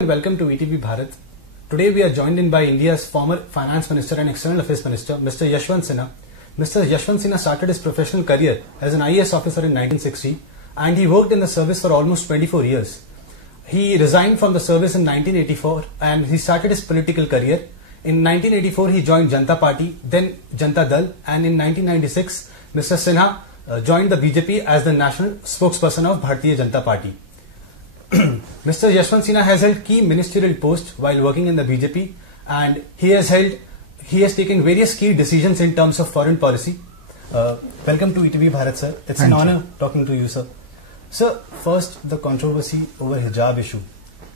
Welcome to ETV Bharat. Today we are joined in by India's former Finance Minister and External Affairs Minister, Mr. Yashwant Sinha. Mr. Yashwant Sinha started his professional career as an IAS officer in 1960 and he worked in the service for almost 24 years. He resigned from the service in 1984 and he started his political career. In 1984 he joined Janata Party, then Janata Dal, and in 1996 Mr. Sinha joined the BJP as the national spokesperson of Bharatiya Janata Party. Mr. Yashwant Sinha has held key ministerial posts while working in the BJP and he has taken various key decisions in terms of foreign policy. Welcome to ETV Bharat, sir. It's an honor talking to you, sir. Sir, first the controversy over hijab issue,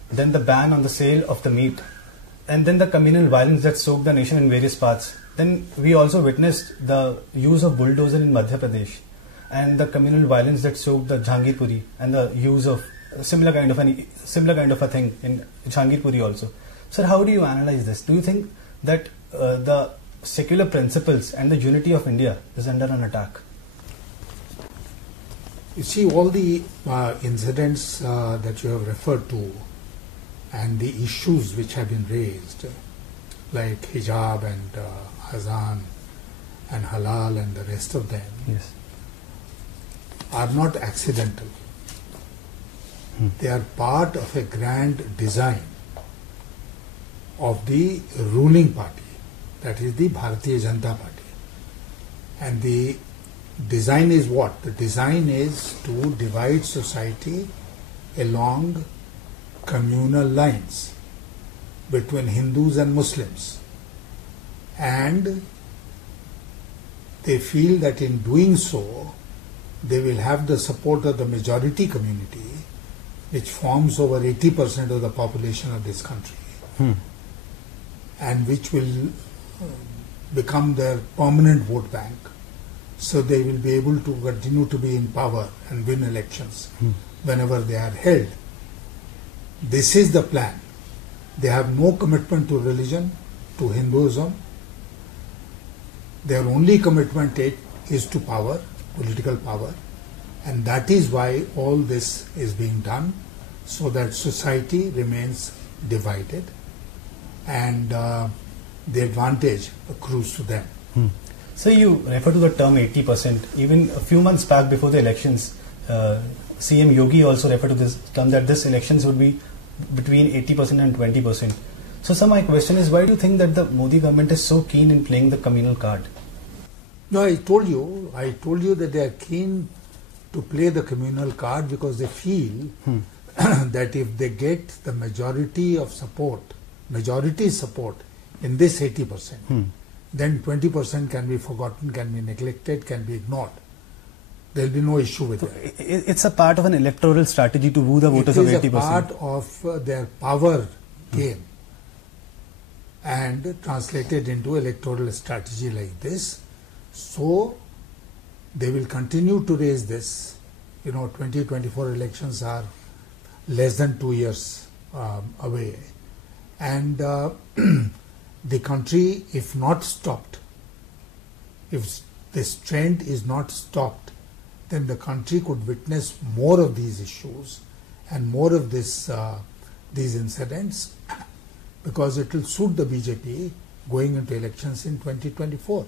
then the ban on the sale of the meat, and then the communal violence that soaked the nation in various parts. Then we also witnessed the use of bulldozer in Madhya Pradesh and the communal violence that soaked the Jhangirpuri and the use of similar kind of a thing in Jhangirpuri also. Sir, how do you analyze this? Do you think that the secular principles and the unity of India is under an attack? You see, all the incidents that you have referred to and the issues which have been raised, like hijab and azan and halal and the rest of them, yes, are not accidental. They are part of a grand design of the ruling party, that is the Bharatiya Janata Party. And the design is what? The design is to divide society along communal lines between Hindus and Muslims. And they feel that in doing so, they will have the support of the majority community, which forms over 80% of the population of this country, and which will become their permanent vote bank. So they will be able to continue to be in power and win elections whenever they are held. This is the plan. They have no commitment to religion, to Hinduism. Their only commitment is to power, political power. And that is why all this is being done, so that society remains divided and the advantage accrues to them. So you refer to the term 80%. Even a few months back before the elections, CM Yogi also referred to this term, that this elections would be between 80% and 20%. So sir, my question is, why do you think that the Modi government is so keen in playing the communal card? No, I told you that they are keen to play the communal card because they feel that if they get the majority support in this 80%, then 20% can be forgotten, can be neglected, can be ignored. There will be no issue with it. It's a part of an electoral strategy to woo the voters of 80%. It is a part of their power game and translated into electoral strategy like this. So they will continue to raise this. 2024 elections are less than 2 years away. And the country, if not stopped, if this trend is not stopped, then the country could witness more of these issues and more of these incidents, because it will suit the BJP going into elections in 2024.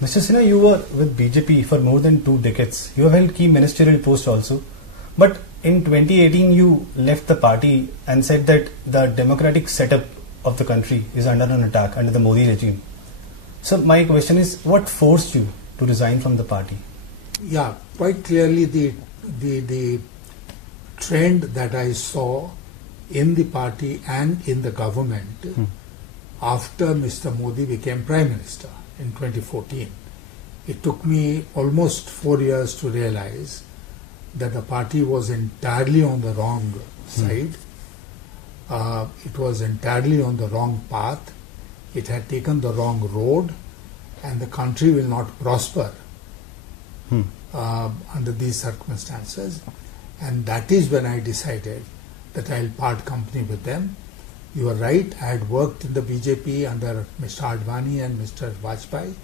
Mr. Sinha, you were with BJP for more than 2 decades. You have held key ministerial posts also. But in 2018, you left the party and said that the democratic setup of the country is under an attack under the Modi regime. So my question is, what forced you to resign from the party? Yeah, quite clearly the trend that I saw in the party and in the government after Mr. Modi became Prime Minister in 2014. It took me almost 4 years to realize that the party was entirely on the wrong side. It was entirely on the wrong path. It had taken the wrong road, and the country will not prosper under these circumstances. And that is when I decided that I'll part company with them. You are right, I had worked in the BJP under Mr. Advani and Mr. Vajpayee.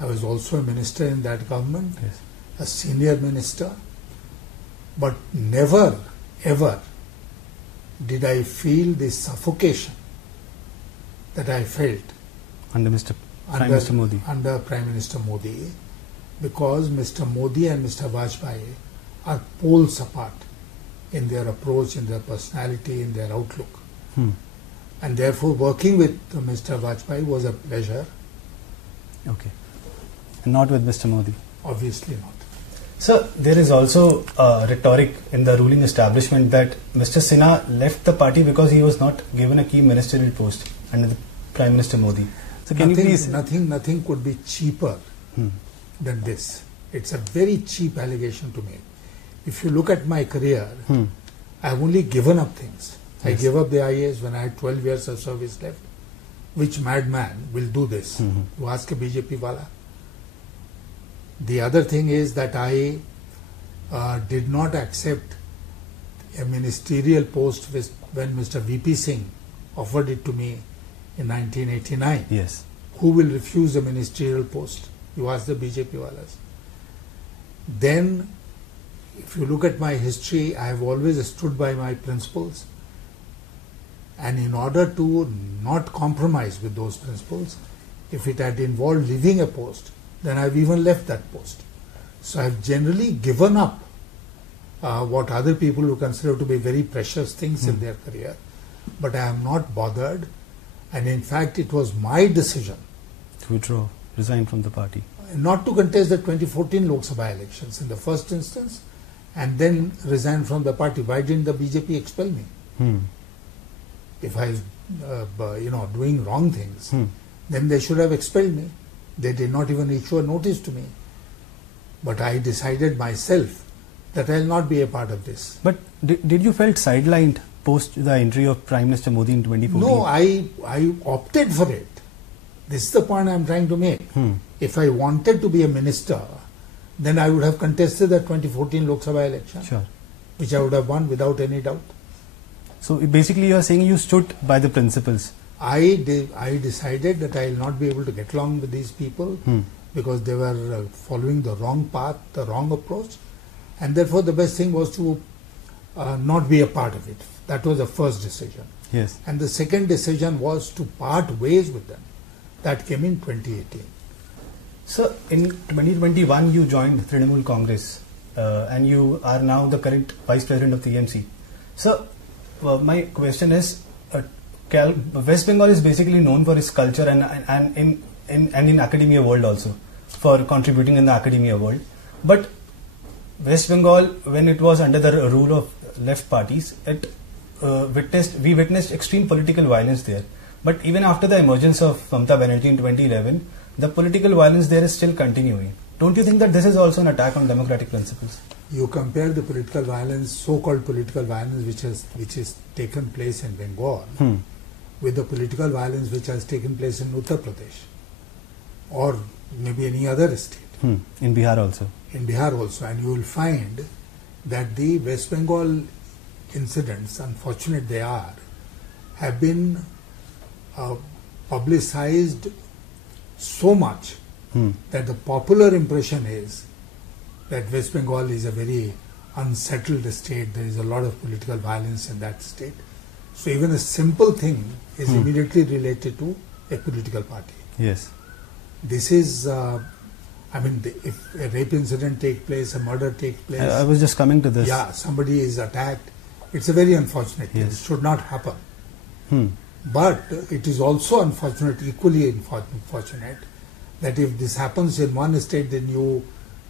I was also a minister in that government, yes, a senior minister. But never, ever did I feel the suffocation that I felt Under Prime Minister Modi. Under Prime Minister Modi, because Mr. Modi and Mr. Vajpayee are poles apart in their approach, in their personality, in their outlook. And therefore working with Mr. Vajpayee was a pleasure. Okay. And not with Mr. Modi. Obviously not. Sir, there is also rhetoric in the ruling establishment that Mr. Sinha left the party because he was not given a key ministerial post under the Prime Minister Modi. So can you please... Nothing could be cheaper than this. It's a very cheap allegation to make. If you look at my career, I've only given up things. Yes. I gave up the IAS when I had 12 years of service left. Which madman will do this? You ask a BJP wala. The other thing is that I did not accept a ministerial post when Mr. VP Singh offered it to me in 1989. Yes. Who will refuse a ministerial post? You ask the BJP walas. Then, if you look at my history, I have always stood by my principles. And in order to not compromise with those principles, if it had involved leaving a post, then I've even left that post. So I've generally given up what other people who consider to be very precious things in their career. But I am not bothered. And in fact, it was my decision to withdraw, resign from the party. Not to contest the 2014 Lok Sabha elections in the first instance and then resign from the party. Why didn't the BJP expel me? If I was doing wrong things, then they should have expelled me. They did not even issue a notice to me. But I decided myself that I will not be a part of this. But did you felt sidelined post the entry of Prime Minister Modi in 2014? No, I opted for it. This is the point I am trying to make. If I wanted to be a minister, then I would have contested the 2014 Lok Sabha election, sure, which I would have won without any doubt. So basically you are saying you stood by the principles. I decided that I will not be able to get along with these people because they were following the wrong path, the wrong approach, and therefore the best thing was to not be a part of it. That was the first decision. Yes. And the second decision was to part ways with them. That came in 2018. So in 2021 you joined Trinamool Congress and you are now the current Vice President of the EMC. So my question is, West Bengal is basically known for its culture and in academia world also, for contributing in the academia world. But West Bengal, when it was under the rule of left parties, we witnessed extreme political violence there. But even after the emergence of Mamata Banerjee in 2011, the political violence there is still continuing. Don't you think that this is also an attack on democratic principles? You compare the political violence, so-called political violence which has taken place in Bengal with the political violence which has taken place in Uttar Pradesh or maybe any other state. In Bihar also. In Bihar also. And you will find that the West Bengal incidents, unfortunate they are, have been publicized so much that the popular impression is that West Bengal is a very unsettled state. There is a lot of political violence in that state. So even a simple thing is immediately related to a political party. Yes. This is, if a rape incident takes place, a murder takes place. I was just coming to this. Yeah, somebody is attacked. It's a very unfortunate thing. It should not happen. But it is also unfortunate, equally unfortunate, that if this happens in one state, then you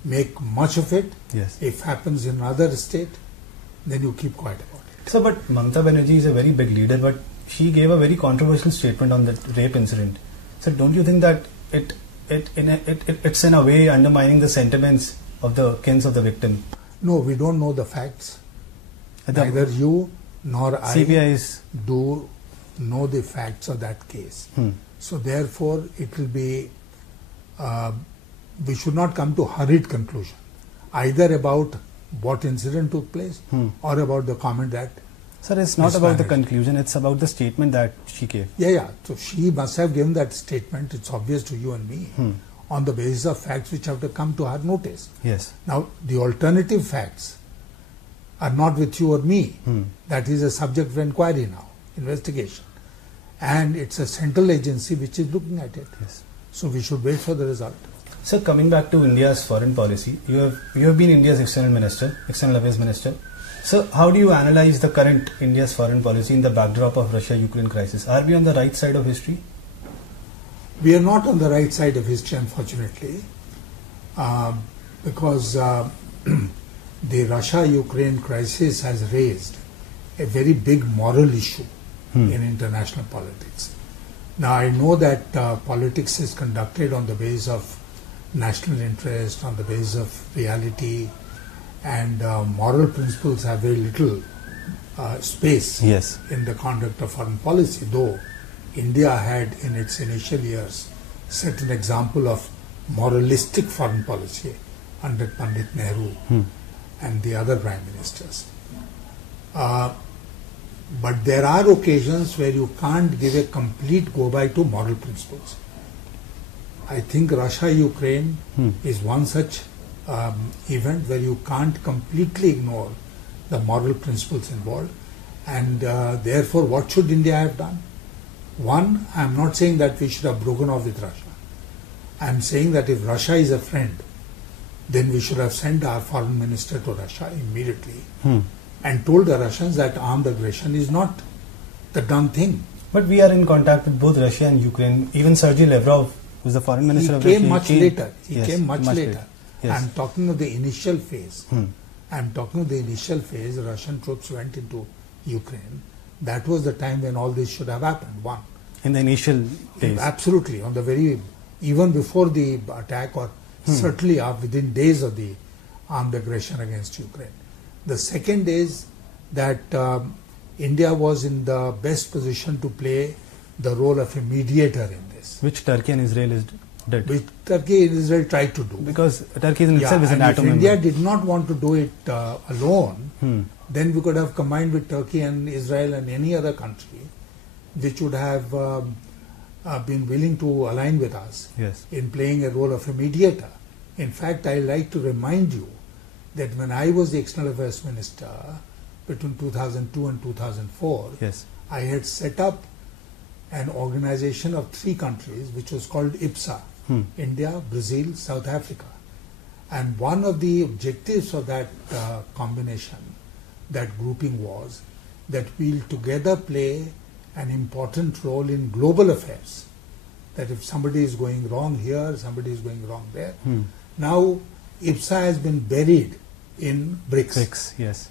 make much of it. Yes. If it happens in another state, then you keep quiet about it. So, but Mamata Banerjee is a very big leader, but she gave a very controversial statement on that rape incident. So, don't you think that it's in a way undermining the sentiments of the kins of the victim? No, we don't know the facts. Neither you nor I do know the facts of that case. So therefore, it will be, we should not come to hurried conclusion, either about what incident took place or about the comment that... Sir, it's not about the conclusion, it's about the statement that she gave. Yeah. So she must have given that statement, it's obvious to you and me, on the basis of facts which have to come to her notice. Yes. Now, the alternative facts are not with you or me. That is a subject of inquiry now, investigation. And it's a central agency which is looking at it. Yes. So we should wait for the result. Sir, coming back to India's foreign policy, you have been India's external affairs minister. So how do you analyze the current India's foreign policy in the backdrop of Russia-Ukraine crisis? Are we on the right side of history? We are not on the right side of history, unfortunately, because the Russia-Ukraine crisis has raised a very big moral issue in international politics. Now, I know that politics is conducted on the basis of national interest, on the basis of reality, and moral principles have very little space in the conduct of foreign policy, though India had in its initial years set an example of moralistic foreign policy under Pandit Nehru and the other prime ministers. But there are occasions where you can't give a complete go-by to moral principles. I think Russia-Ukraine is one such event where you can't completely ignore the moral principles involved, and therefore what should India have done? One, I am not saying that we should have broken off with Russia. I am saying that if Russia is a friend, then we should have sent our foreign minister to Russia immediately and told the Russians that armed aggression is not the done thing. But we are in contact with both Russia and Ukraine. Even Sergei Lavrov, who is the foreign minister of Russia, came much later. He came much later. later. Yes. I am talking of the initial phase. I am talking of the initial phase. Russian troops went into Ukraine. That was the time when all this should have happened. One. In the initial days. Absolutely. On the very, even before the attack, or certainly within days of the armed aggression against Ukraine. The second is that India was in the best position to play the role of a mediator in this. Which Turkey and Israel did. Which Turkey and Israel tried to do. Because Turkey in itself is an atom member. If India did not want to do it alone, then we could have combined with Turkey and Israel and any other country which would have been willing to align with us in playing a role of a mediator. In fact, I like to remind you that when I was the External Affairs Minister between 2002 and 2004, I had set up an organization of 3 countries which was called IPSA, India, Brazil, South Africa. And one of the objectives of that combination, that grouping, was that we'll together play an important role in global affairs. That if somebody is going wrong here, somebody is going wrong there. Now, IPSA has been buried in BRICS. BRICS, yes.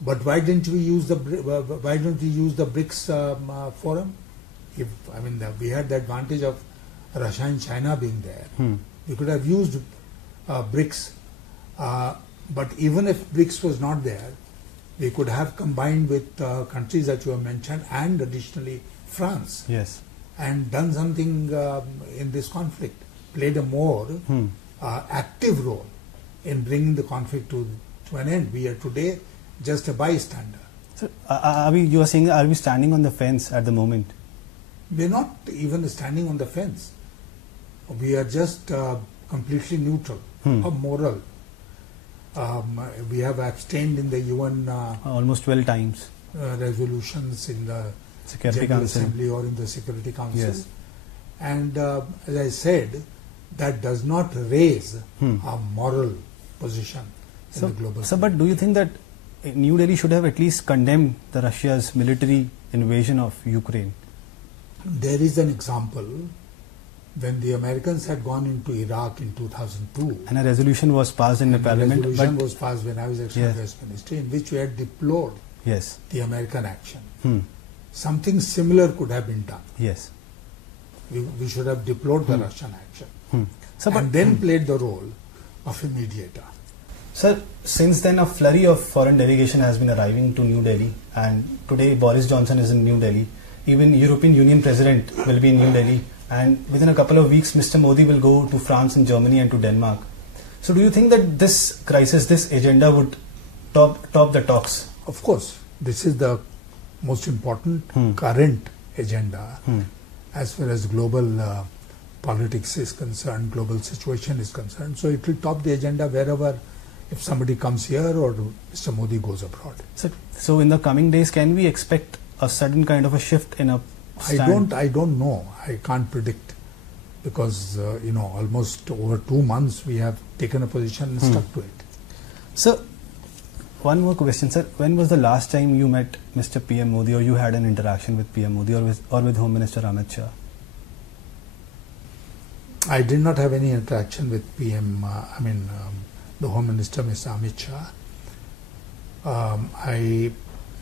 But why didn't we use the BRICS forum? We had the advantage of Russia and China being there. We could have used BRICS. But even if BRICS was not there, we could have combined with countries that you have mentioned, and additionally France, and done something in this conflict, played a more active role in bringing the conflict to an end. We are today just a bystander. So, you are saying, are we standing on the fence at the moment? We are not even standing on the fence. We are just completely neutral or moral. We have abstained in the UN almost 12 times resolutions in the Security General Council Assembly or in the Security Council. And as I said, that does not raise our moral position in the global community. But do you think that New Delhi should have at least condemned the Russia's military invasion of Ukraine? There is an example when the Americans had gone into Iraq in 2002. And a resolution was passed in the parliament. A resolution was passed when I was External Affairs Minister, in which we had deplored the American action. Something similar could have been done. We should have deplored the Russian action. And then played the role of a mediator. Sir, since then a flurry of foreign delegation has been arriving to New Delhi, and today Boris Johnson is in New Delhi. Even European Union President will be in New Delhi, and within a couple of weeks Mr. Modi will go to France and Germany and to Denmark. So do you think that this crisis, this agenda would top the talks? Of course. This is the most important current agenda as far as global politics is concerned, global situation is concerned. So it will top the agenda wherever if somebody comes here or Mr. Modi goes abroad. So in the coming days, can we expect a sudden kind of a shift in a stand? I don't know. I can't predict, because almost over 2 months we have taken a position and stuck to it. So one more question, sir. When was the last time you met Mr. PM Modi, or you had an interaction with PM Modi or with Home Minister Amit Shah? I did not have any interaction with PM, the Home Minister, Mr. Amit Shah. I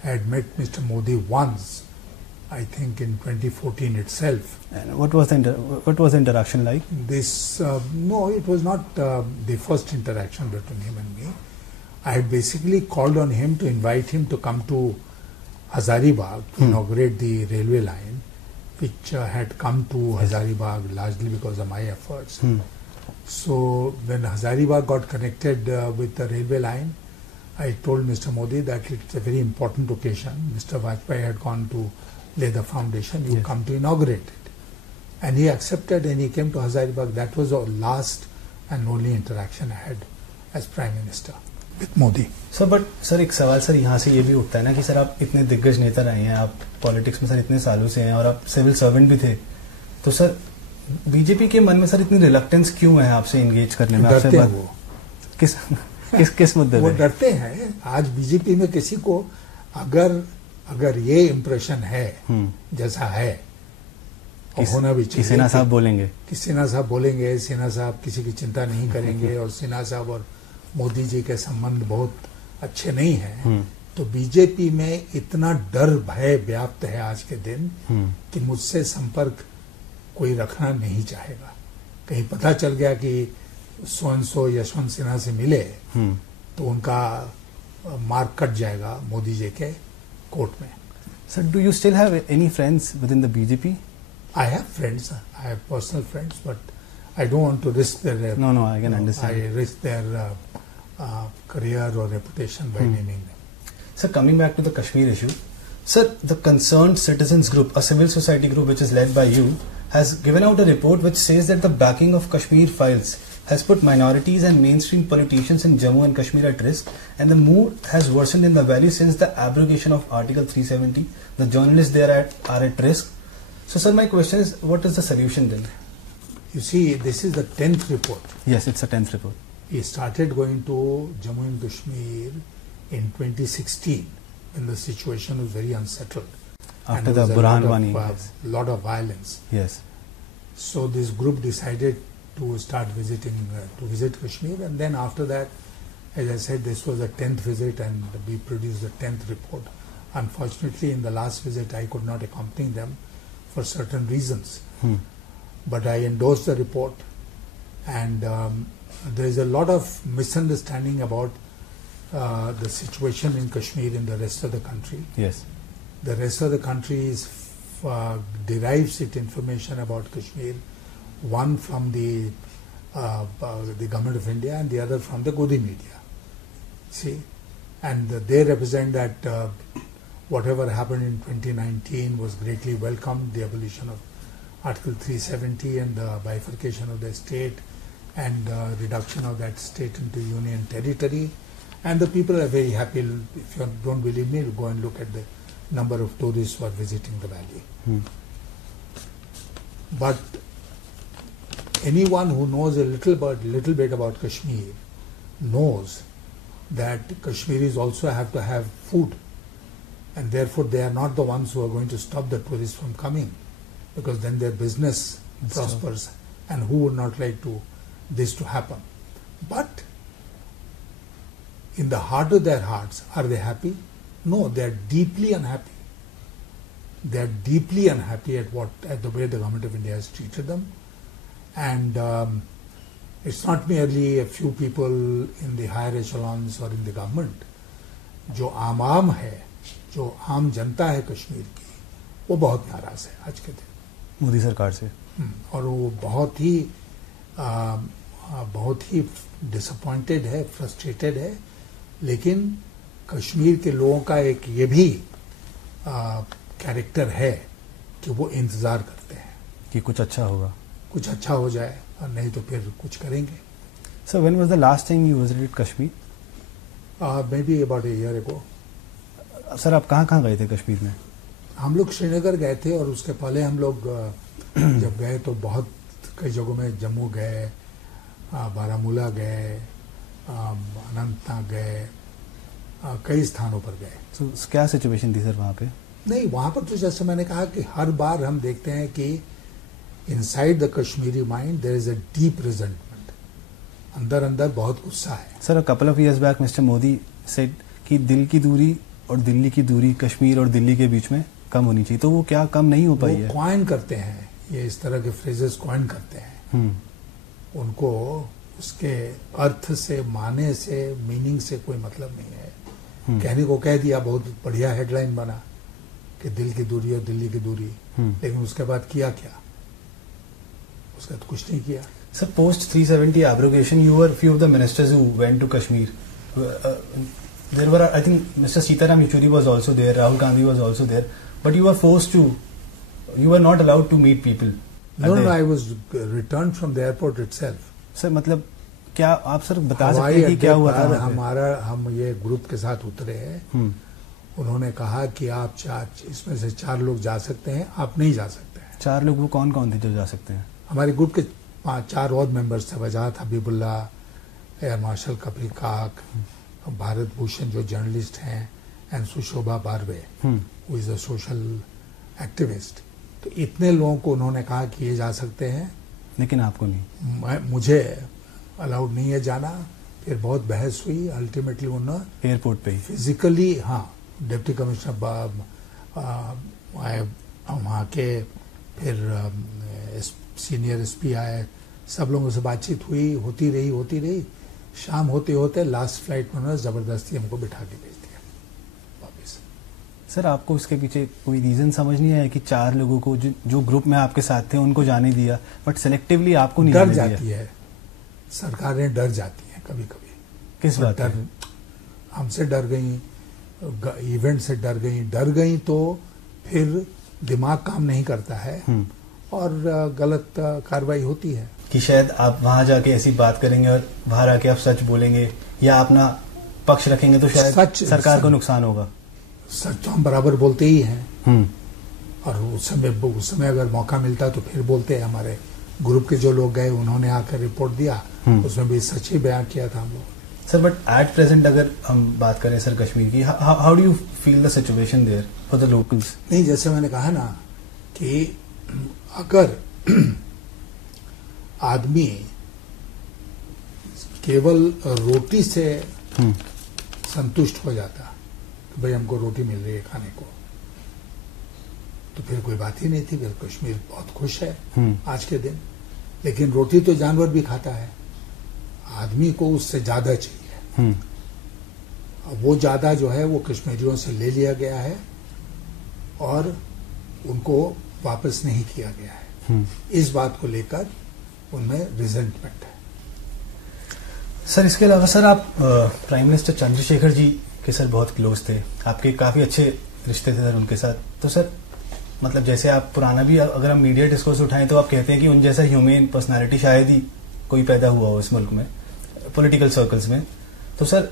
had met Mr. Modi once, I think in 2014 itself. And what was the interaction like? No, it was not the first interaction between him and me. I had basically called on him to invite him to come to Hazaribagh to inaugurate the railway line, which had come to Hazaribagh largely because of my efforts. So when Hazaribagh got connected with the railway line, I told Mr. Modi that it's a very important occasion. Mr. Vajpayee had gone to lay the foundation, you come to inaugurate it. And he accepted and he came to Hazaribagh. That was the last and only interaction I had as Prime Minister with Modi. Sir but sir एक सवाल sir यहाँ से ये भी उठता है ना कि सर आप इतने दिग्गज नेता रहे हैं, आप पॉलिटिक्स में सर इतने सालों से हैं और आप सिविल सर्वेंट भी थे, तो सर बीजेपी के मन में सर इतनी रिलक्टेंस क्यों है आपसे इंगेज करने में? डरते हैं वो। किस मुद्दे वो डरते हैं। आज बीजेपी में किसी को अगर ये इम्प्रेशन है जैसा है, होना भी चाहिए, सिन्हा साहब बोलेंगे कि सिन्हा साहब किसी की चिंता नहीं करेंगे और सिन्हा साहब और मोदी जी के संबंध बहुत अच्छे नहीं हैं, तो बीजेपी में इतना डर भय व्याप्त है आज के दिन कि मुझसे संपर्क कोई रखना नहीं चाहेगा। कहीं पता चल गया कि सो यशवंत सिन्हा से मिले तो उनका मार्क कट जाएगा मोदी जी के कोर्ट में। Sir do you still have any friends with in the BJP? I have friends, I have personal friends, but I don't want to risk their no, I can understand. I risk their career or reputation by naming them. Sir, coming back to the Kashmir issue, sir, the Concerned Citizens Group, a civil society group which is led by you, has given out a report which says that the backing of Kashmir files has put minorities and mainstream politicians in Jammu and Kashmir at risk, and the mood has worsened in the valley since the abrogation of Article 370. The journalists there are at risk. So, sir, my question is, what is the solution then? You see, this is the 10th report. Yes, it's a 10th report. He started going to Jammu and Kashmir in 2016 when the situation was very unsettled. After the Burhan Wani. A lot of violence. Yes. So this group decided to start visit Kashmir, and then after that, as I said, this was the 10th visit and we produced the 10th report. Unfortunately, in the last visit, I could not accompany them for certain reasons. But I endorsed the report, and there is a lot of misunderstanding about the situation in Kashmir in the rest of the country. Yes. The rest of the country derives its information about Kashmir, one from the government of India and the other from the Godi media. See, and they represent that whatever happened in 2019 was greatly welcomed, the abolition of Article 370 and the bifurcation of the state and reduction of that state into union territory. And the people are very happy. If you don't believe me, go and look at the number of tourists who are visiting the valley. But anyone who knows a little bit about Kashmir knows that Kashmiris also have to have food, and therefore they are not the ones who are going to stop the tourists from coming, because then their business prospers, and who would not like this to happen? But in the heart of their hearts, are they happy? No, they are deeply unhappy. They are deeply unhappy at the way the government of India has treated them, and it's not merely a few people in the higher echelons or in the government. जो आम है, जो आम जनता है कश्मीर की, वो बहुत नाराज है आज के दिन मोदी सरकार से, और वो बहुत ही डिसअपॉइंटेड है, फ्रस्ट्रेटेड है। लेकिन कश्मीर के लोगों का एक ये भी कैरेक्टर है कि वो इंतजार करते हैं कि कुछ अच्छा होगा, कुछ अच्छा हो जाए, और नहीं तो फिर कुछ करेंगे। So when was the last time you visited Kashmir? May be about a year ago. Sir आप कहाँ गए थे कश्मीर में? हम लोग श्रीनगर गए थे और उसके पहले हम लोग जब गए तो बहुत कई जगहों में, जम्मू गए, बारामूला गए, अनंतनाग गए, कई स्थानों पर गए। तो क्या सिचुएशन थी सर वहाँ पे? नहीं, वहाँ पर तो जैसे मैंने कहा कि हर बार हम देखते हैं कि inside the Kashmiri mind there is a deep resentment. अंदर अंदर बहुत गुस्सा है। Sir couple of years back mister Modi said कि दिल की दूरी और दिल्ली की दूरी कश्मीर और दिल्ली के बीच में कम होनी चाहिए, तो वो क्या कम नहीं हो पाई है? वो कॉइन करते हैं, ये इस तरह के फ्रेजेस कॉइन करते हैं। उनको उसके अर्थ से, माने से, मीनिंग से कोई मतलब नहीं है। कहने को कह दिया, बहुत बढ़िया हेडलाइन बना कि दिल की दूरी और दिल्ली की दूरी, लेकिन उसके बाद किया क्या? उसका तो कुछ नहीं किया। Sir post 370 abrogation you were few of the ministers who went to Kashmir. There were, I think Mr. Sitaram Yechuri was also there, Rahul Gandhi was also there, but you were forced to, you were not allowed to meet people. No, I was returned from the airport itself. Sir मतलब क्या आप sir बता सकते हैं कि क्या हुआ था? हम ये ग्रुप के साथ उतरे हैं। उन्होंने कहा कि आप इसमें से 4 लोग जा सकते हैं, आप नहीं जा सकते हैं। 4 लोग वो कौन कौन थे जो जा सकते हैं? हमारे ग्रुप के 4 और मेंबर्स थे। वजाहत हबीबुल्ला, एयर मार्शल कपिल काक, भारत भूषण जो जर्नलिस्ट हैं, and Sushobha Barve who is a social activist. तो इतने लोगों को उन्होंने कहा कि ये जा सकते हैं, लेकिन आपको नहीं। मुझे अलाउड नहीं है जाना। फिर बहुत बहस हुई। अल्टीमेटली उन्होंने एयरपोर्ट पे फिजिकली, डिप्टी कमिश्नर वहाँ के, फिर सीनियर एसपी आए, सब लोगों से बातचीत हुई, होती रही। शाम होते होते लास्ट फ्लाइट में उन्होंने जबरदस्ती हमको बिठा के भेज दिया वापस। सर आपको इसके पीछे कोई रीजन समझ नहीं आया कि 4 लोगों को जो ग्रुप में आपके साथ थे उनको जाने दिया, बट सेलेक्टिवली आपको नहीं डर जाती है सरकारें, डर जाती है कभी कभी। किस बात? डर, हमसे डर गई, इवेंट से डर गई तो फिर दिमाग काम नहीं करता है और गलत कार्रवाई होती है। कि शायद आप वहां जाके ऐसी बात करेंगे और बाहर आके आप सच बोलेंगे या अपना पक्ष रखेंगे तो शायद सरकार को नुकसान होगा। सच तो हम बराबर बोलते ही हैं और उस समय अगर मौका मिलता तो फिर बोलते हैं। हमारे ग्रुप के जो लोग गए उन्होंने आकर रिपोर्ट दिया, उसमें भी सच ही बयान किया था हम लोग। सर बट एट प्रेजेंट अगर हम बात करें सर कश्मीर की, how do you feel the situation there for the locals? नहीं, जैसे मैंने कहा ना कि अगर आदमी केवल रोटी से संतुष्ट हो जाता कि भाई हमको रोटी मिल रही है खाने को, तो फिर कोई बात ही नहीं थी। फिर कश्मीर बहुत खुश है आज के दिन। लेकिन रोटी तो जानवर भी खाता है, आदमी को उससे ज्यादा चाहिए। वो ज्यादा जो है वो कश्मीरियों से ले लिया गया है और उनको वापस नहीं किया गया है। इस बात को लेकर उनमें रिजेंटमेंट है। सर इसके अलावा सर आप प्राइम मिनिस्टर चंद्रशेखर जी के सर बहुत क्लोज थे, आपके काफी अच्छे रिश्ते थे सर उनके साथ। तो सर मतलब जैसे आप पुराना भी अगर हम मीडिया डिस्कोर्स उठाएं तो आप कहते हैं कि उन जैसा ह्यूमेन पर्सनालिटी शायद ही कोई पैदा हुआ हो इस मुल्क में, पॉलिटिकल सर्कल्स में। तो सर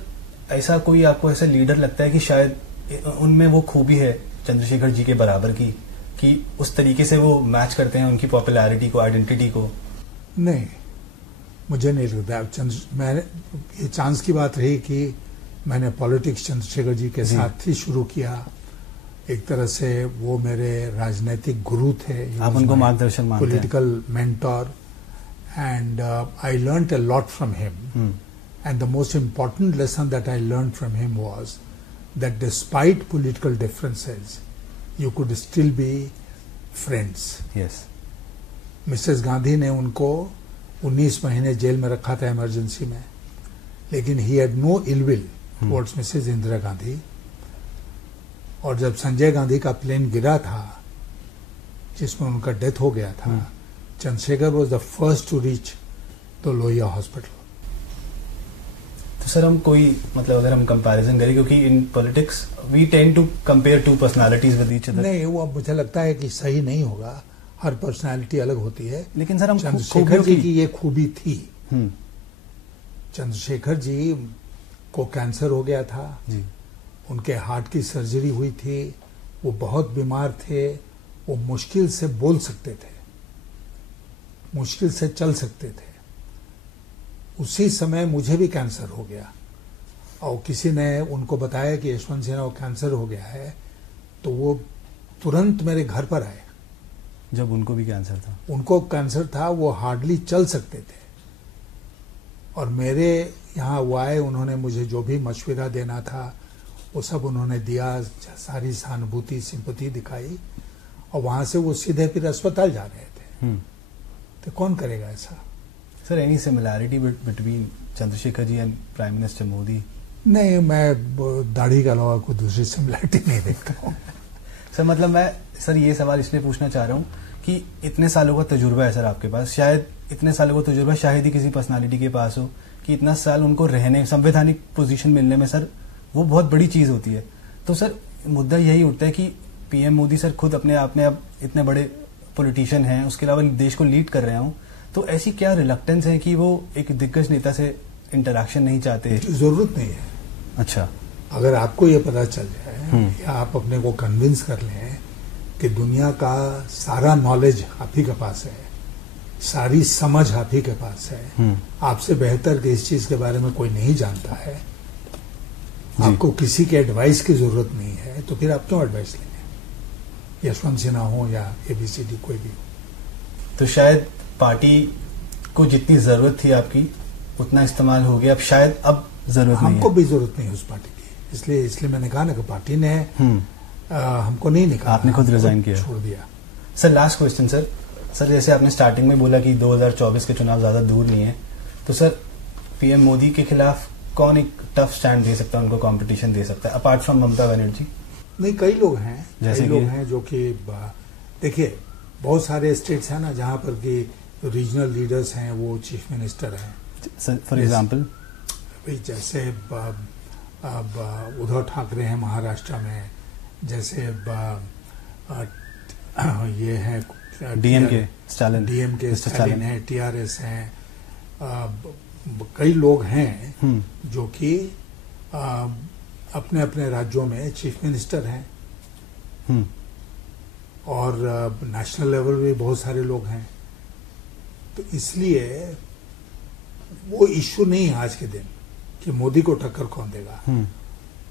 ऐसा कोई आपको ऐसा लीडर लगता है कि शायद उनमें वो खूबी है चंद्रशेखर जी के बराबर की, कि उस तरीके से वो मैच करते हैं उनकी पॉपुलैरिटी को, आइडेंटिटी को? नहीं, मुझे नहीं लगता। मैंने ये चांस की बात रही कि मैंने पॉलिटिक्स चंद्रशेखर जी के साथ ही शुरू किया। एक तरह से वो मेरे राजनीतिक गुरु थे। आप उनको मार्गदर्शन मानते हैं? Political mentor, and I learned a lot from him. And the most important lesson that I learned from him was that despite political differences you could still be friends. Yes. Mrs Gandhi ने उनको 19 महीने jail में रखा था emergency में, लेकिन he had no ill will towards Mrs Indira Gandhi. और जब संजय गांधी का प्लेन गिरा था जिसमें उनका डेथ हो गया था, Chandrashekhar was the first to reach the Lohia hospital. तो सर हम कोई मतलब अगर हम कंपैरिजन करें, क्योंकि in politics we tend to compare two personalities with each other. नहीं, वो अब मुझे लगता है कि सही नहीं होगा। हर पर्सनालिटी अलग होती है। लेकिन सर हम चंद्रशेखर जी की ये खूबी थी। चंद्रशेखर जी को कैंसर हो गया था जी। उनके हार्ट की सर्जरी हुई थी, वो बहुत बीमार थे, वो मुश्किल से बोल सकते थे, मुश्किल से चल सकते थे। उसी समय मुझे भी कैंसर हो गया और किसी ने उनको बताया कि यशवंत सिन्हा को कैंसर हो गया है, तो वो तुरंत मेरे घर पर आए। जब उनको भी कैंसर था? उनको कैंसर था, वो हार्डली चल सकते थे, और मेरे यहाँ वो आए, उन्होंने मुझे जो भी मशवरा देना था वो सब उन्होंने दिया, सारी सहानुभूति सिंपैथी दिखाई, और वहां से वो सीधे फिर अस्पताल जा रहे थे। तो कौन करेगा ऐसा? Sir, any similarity between Chandrashekhar ji and prime minister Modi? नहीं, मैं दाढ़ी के अलावा कोई दूसरी सिमिलैरिटी नहीं देखता हूँ। सर मतलब मैं सर ये सवाल इसलिए पूछना चाह रहा हूँ कि इतने सालों का तजुर्बा है सर आपके पास, शायद इतने सालों का तजुर्बा शायद ही किसी पर्सनालिटी के पास हो कि इतना साल उनको रहने, संवैधानिक पोजीशन मिलने में सर वो बहुत बड़ी चीज होती है। तो सर मुद्दा यही उठता है कि पीएम मोदी सर खुद अपने आप में अब इतने बड़े पॉलिटिशियन हैं, उसके अलावा देश को लीड कर रहे हों, तो ऐसी क्या रिलक्टेंस है कि वो एक दिग्गज नेता से इंटरेक्शन नहीं चाहते? जरूरत नहीं है। अच्छा, अगर आपको ये पता चल जाए या आप अपने को कन्विंस कर लें कि दुनिया का सारा नॉलेज आप ही के पास है, सारी समझ आप ही के पास है, आपसे बेहतर कि इस चीज के बारे में कोई नहीं जानता है, आपको किसी के एडवाइस की जरूरत नहीं है, तो फिर आप क्यों एडवाइस लेंगे? यशवंत सिन्हा हो या एबीसीडी कोई भी हो। तो शायद पार्टी को जितनी जरूरत थी आपकी उतना इस्तेमाल हो गया, अब शायद अब जरूरत नहीं है। हमको भी जरूरत नहीं है उस पार्टी की, इसलिए मैंने कहा ना कि पार्टी ने हमको नहीं निकाला, आपने खुद रिजाइन किया, छोड़ दिया। सर लास्ट क्वेश्चन सर जैसे आपने स्टार्टिंग में बोला कि 2024 के चुनाव ज्यादा दूर नहीं है, तो सर पीएम मोदी के खिलाफ कौन एक टफ स्टैंड दे सकता है, उनको कंपटीशन दे सकता है अपार्ट फ्रॉम ममता बनर्जी? नहीं, कई लोग हैं जो कि देखिए बहुत सारे स्टेट्स हैं ना जहां पर कि रीजनल लीडर्स हैं, वो चीफ मिनिस्टर हैं। फॉर एग्जांपल जैसे उद्धव ठाकरे हैं महाराष्ट्र में, जैसे ये है डीएमके स्टालिन है, टीआरएस हैं, कई लोग हैं जो कि अपने अपने राज्यों में चीफ मिनिस्टर हैं, और नेशनल लेवल पे बहुत सारे लोग हैं। तो इसलिए वो इश्यू नहीं है आज के दिन कि मोदी को टक्कर कौन देगा।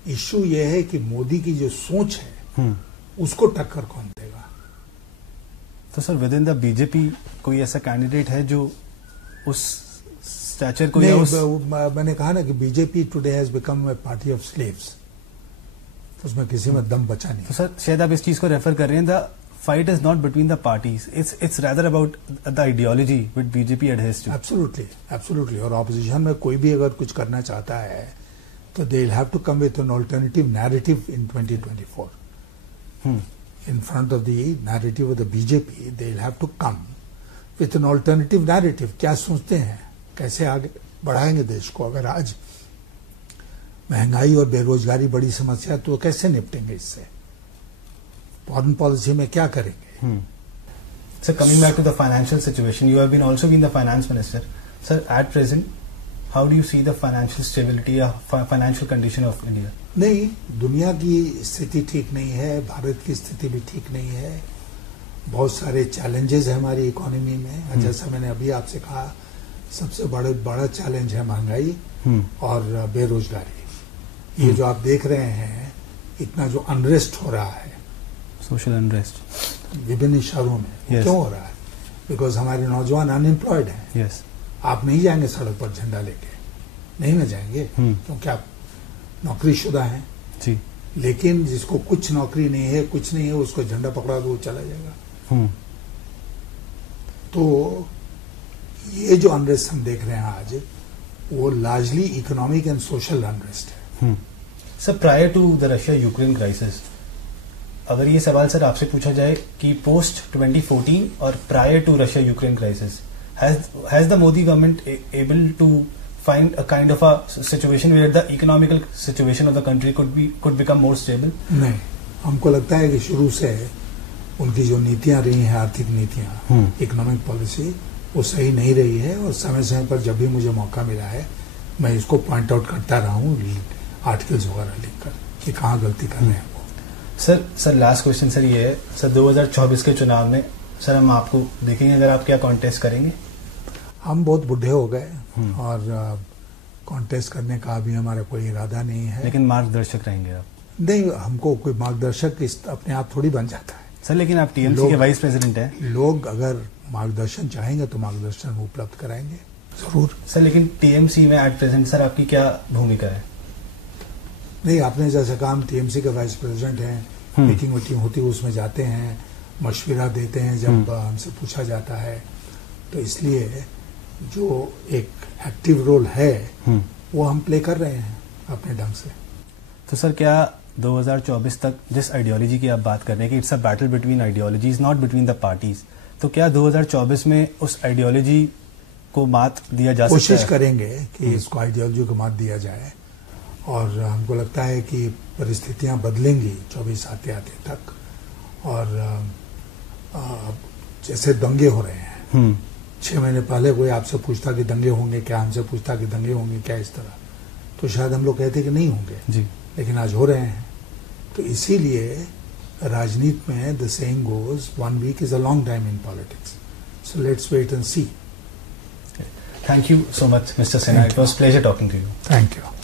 इश्यू ये है कि मोदी की जो सोच है उसको टक्कर कौन देगा। तो sir with in the BJP कोई ऐसा कैंडिडेट है जो उस स्टैचर को या उस... मैंने कहा ना कि BJP today has become a party of slaves, तो उसमें किसी में दम बचा नहीं। तो सर शायद आप इस चीज को रेफर कर रहे हैं, the fight is not between the parties, it's rather about the ideology which BJP adheres to. Absolutely. और ऑपोजिशन में कोई भी अगर कुछ करना चाहता है तो they will have to come with an alternative narrative in 2024. In front of the narrative of the BJP, they will have to come with an alternative narrative. क्या सोचते हैं, कैसे आगे बढ़ाएंगे देश को? अगर आज महंगाई और बेरोजगारी बड़ी समस्या, तो कैसे निपटेंगे इससे? फॉरेन पॉलिसी में क्या करेंगे? Sir, coming back to the financial situation, you have been also been the finance minister. Sir, at present, how do you see the financial stability or financial condition of India? नहीं, दुनिया की स्थिति ठीक नहीं है, भारत की स्थिति भी ठीक नहीं है, बहुत सारे चैलेंजेस है हमारी इकोनॉमी में। जैसा मैंने अभी आपसे कहा, सबसे बड़ा चैलेंज है महंगाई और बेरोजगारी। ये जो आप देख रहे हैं, इतना जो अनरेस्ट हो रहा है, सोशल अनरेस्ट विभिन्न शहरों में, क्यों हो रहा है? बिकॉज हमारे नौजवान अनएम्प्लॉयड हैं। आप नहीं जाएंगे सड़क पर झंडा लेके, नहीं ना जाएंगे, क्योंकि आप नौकरीशुदा हैं जी। लेकिन जिसको कुछ नौकरी नहीं है, कुछ नहीं है, उसको झंडा पकड़ा दो, चला जाएगा। तो ये जो अनरेस्ट हम देख रहे हैं आज, वो largely economic and social unrest है। Sir, prior to the Russia Ukraine crisis, अगर ये सवाल सर आपसे पूछा जाए कि पोस्ट 2014 और prior to Russia Ukraine crisis, has the Modi government able to find a kind of a situation where the economical situation of the country could become more stable? नहीं, हमको लगता है कि शुरू से उनकी जो नीतियां रही हैं, आर्थिक नीतियां, इकोनॉमिक पॉलिसी, वो सही नहीं रही है। और समय समय पर जब भी मुझे मौका मिला है, मैं इसको पॉइंट आउट करता रहा हूँ आर्टिकल्स वगैरह लिखकर कि कहाँ गलती कर रहे हैं वो। सर लास्ट क्वेश्चन सर ये है सर 2024 के चुनाव में सर हम आपको देखेंगे अगर आप क्या कॉन्टेस्ट करेंगे? हम बहुत बुढ़े हो गए और कॉन्टेस्ट करने का भी हमारा कोई इरादा नहीं है। लेकिन मार्गदर्शक रहेंगे आप? नहीं, हमको कोई मार्गदर्शक अपने आप थोड़ी बन जाता है सर। लेकिन आप टीएमसी के वाइस प्रेसिडेंट हैं। लोग अगर मार्गदर्शन चाहेंगे तो मार्गदर्शन उपलब्ध कराएंगे जरूर। सर लेकिन टीएमसी में एट प्रेजेंट सर आपकी क्या भूमिका है? नहीं, आपने जैसे कहा हम टीएमसी के वाइस प्रेसिडेंट हैं, मीटिंग वीटिंग होती है उसमें जाते हैं, मशवरा देते हैं जब हमसे पूछा जाता है, तो इसलिए जो एक एक्टिव रोल है वो हम प्ले कर रहे हैं अपने ढंग से। तो सर क्या 2024 तक जिस आइडियोलॉजी की आप बात कर रहे हैं कि it's a battle between ideologies not between the parties, तो क्या 2024 में उस आइडियोलॉजी को मात दिया जा सकता है? कोशिश करेंगे कि इसको आइडियोलॉजी को मात दिया जाए और हमको लगता है कि परिस्थितियां बदलेंगी 24 आते आते तक। और जैसे दंगे हो रहे हैं, 6 महीने पहले कोई आपसे पूछता कि दंगे होंगे क्या, हमसे पूछता कि दंगे होंगे क्या इस तरह, तो शायद हम लोग कहते कि नहीं होंगे जी, लेकिन आज हो रहे हैं। तो इसीलिए राजनीति में the saying goes 1 week is a long time in politics. So let's wait and see. Thank you so much, Mr. Sinha. It was a pleasure talking to you. Thank you.